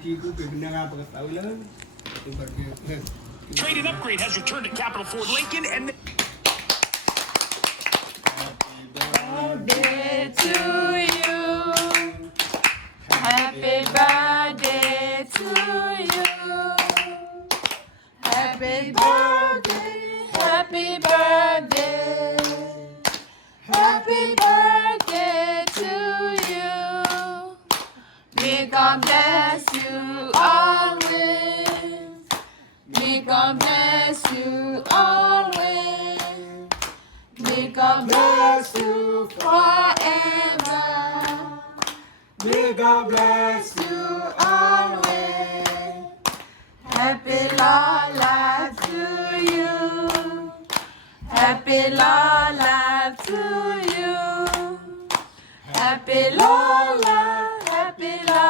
Trade and upgrade has returned to Capital Ford Lincoln and Birthday to you. Happy birthday to you. Happy birthday. Happy birthday. Happy birthday to you. May God bless you always. May God bless you always. May God bless you forever. May God bless you always. Happy long life to you. Happy long life to you. Happy long life, happy long